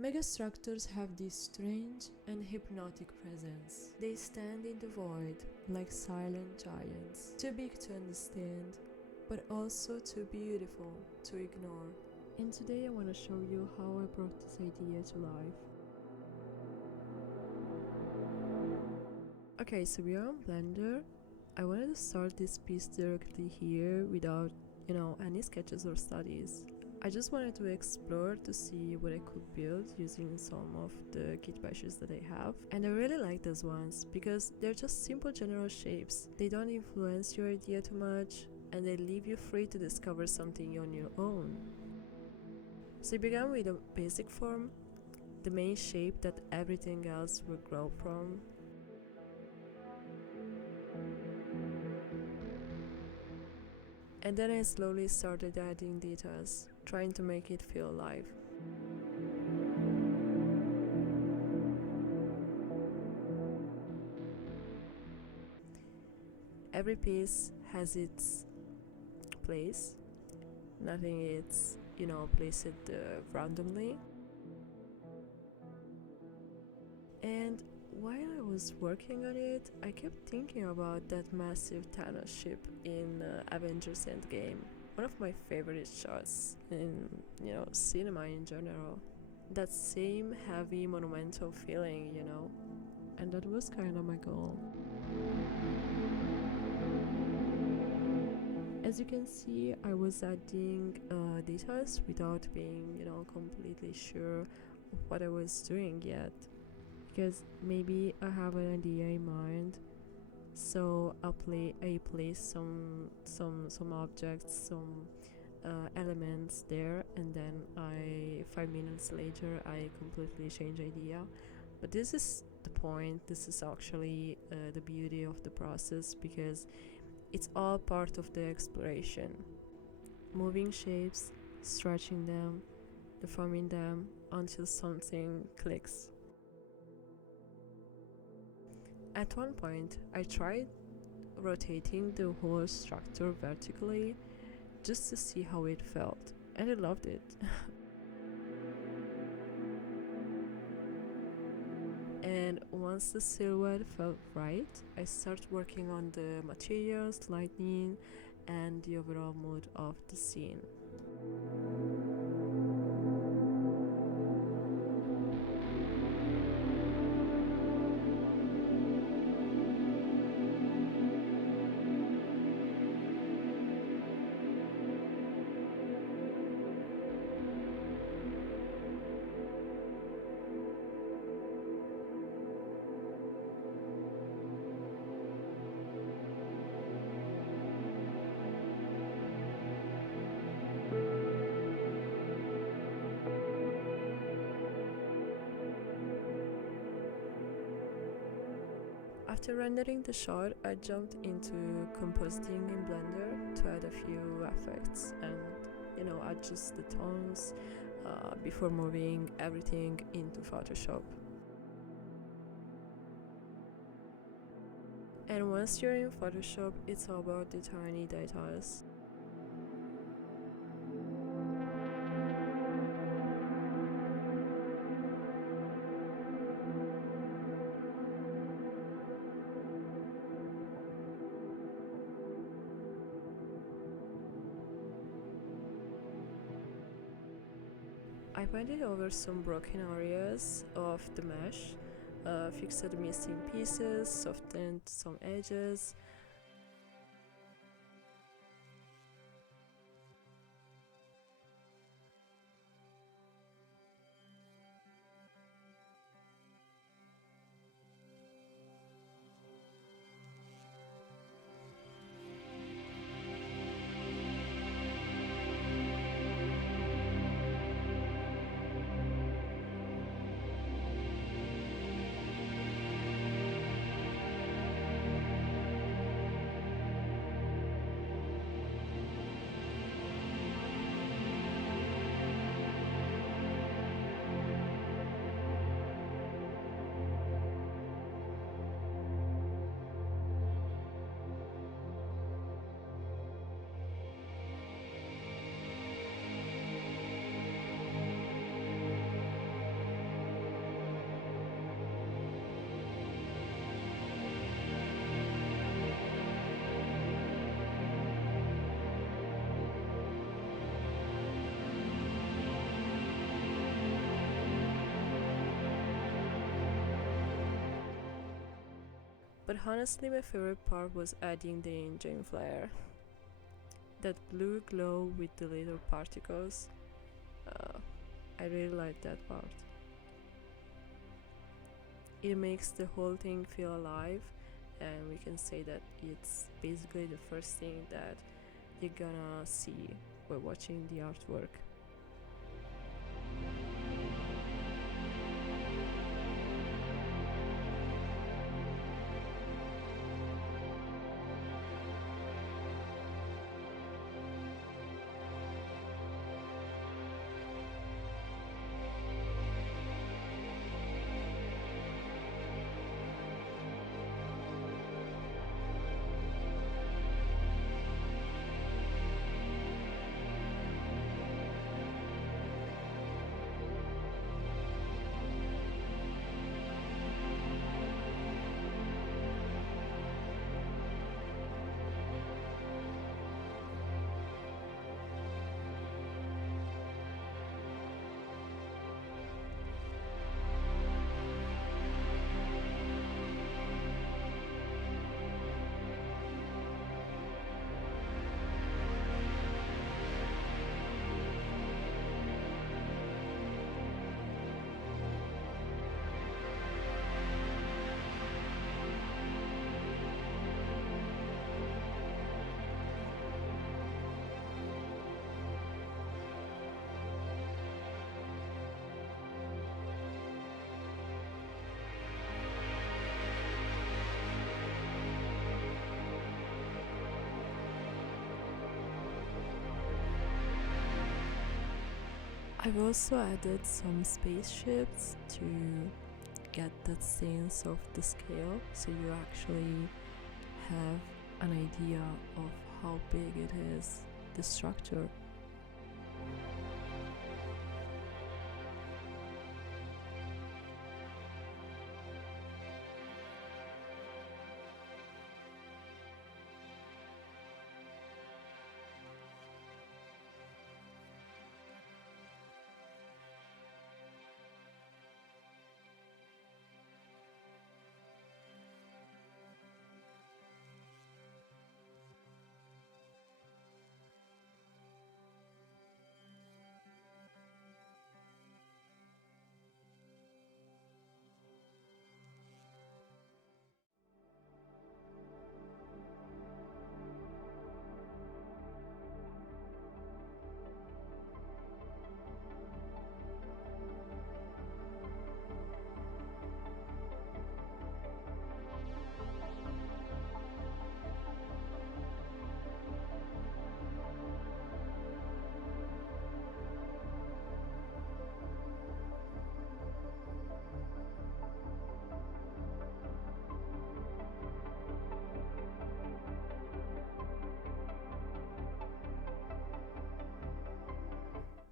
Megastructures have this strange and hypnotic presence. They stand in the void like silent giants, too big to understand, but also too beautiful to ignore. And today I want to show you how I brought this idea to life. Okay, so we are on Blender. I wanted to start this piece directly here without, any sketches or studies. I just wanted to explore to see what I could build using some of the kit bashes that I have. And I really like those ones because they're just simple general shapes. They don't influence your idea too much and they leave you free to discover something on your own. So I began with a basic form, the main shape that everything else will grow from. And then I slowly started adding details, trying to make it feel alive. Every piece has its place. Nothing is, placed randomly. And while I was working on it, I kept thinking about that massive Thanos ship in Avengers Endgame. One of my favorite shots in, cinema in general. That same heavy, monumental feeling, And that was kind of my goal. As you can see, I was adding details without being, completely sure of what I was doing yet. Because maybe I have an idea in mind, so I place some objects, some elements there, and then 5 minutes later I completely change idea. But this is the point. This is actually the beauty of the process because it's all part of the exploration. Moving shapes, stretching them, deforming them until something clicks. At one point, I tried rotating the whole structure vertically just to see how it felt, and I loved it. And once the silhouette felt right, I started working on the materials, lighting, and the overall mood of the scene. After rendering the shot, I jumped into compositing in Blender to add a few effects and adjust the tones before moving everything into Photoshop. And once you're in Photoshop, it's all about the tiny details. I painted over some broken areas of the mesh, fixed the missing pieces, softened some edges. But honestly, my favorite part was adding the engine flare. That blue glow with the little particles. I really like that part. It makes the whole thing feel alive, and we can say that it's basically the first thing that you're gonna see while watching the artwork. I've also added some spaceships to get that sense of the scale, so you actually have an idea of how big it is, the structure.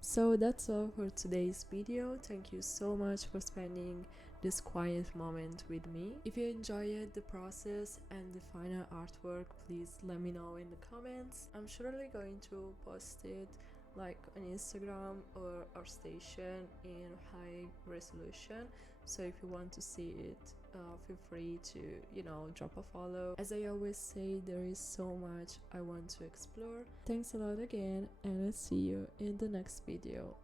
So that's all for today's video. Thank you so much for spending this quiet moment with me. If you enjoyed the process and the final artwork, please let me know in the comments. I'm surely going to post it like on Instagram or our station in high resolution, so if you want to see it, feel free to drop a follow. As I always say, there is so much I want to explore. Thanks a lot again, and I'll see you in the next video.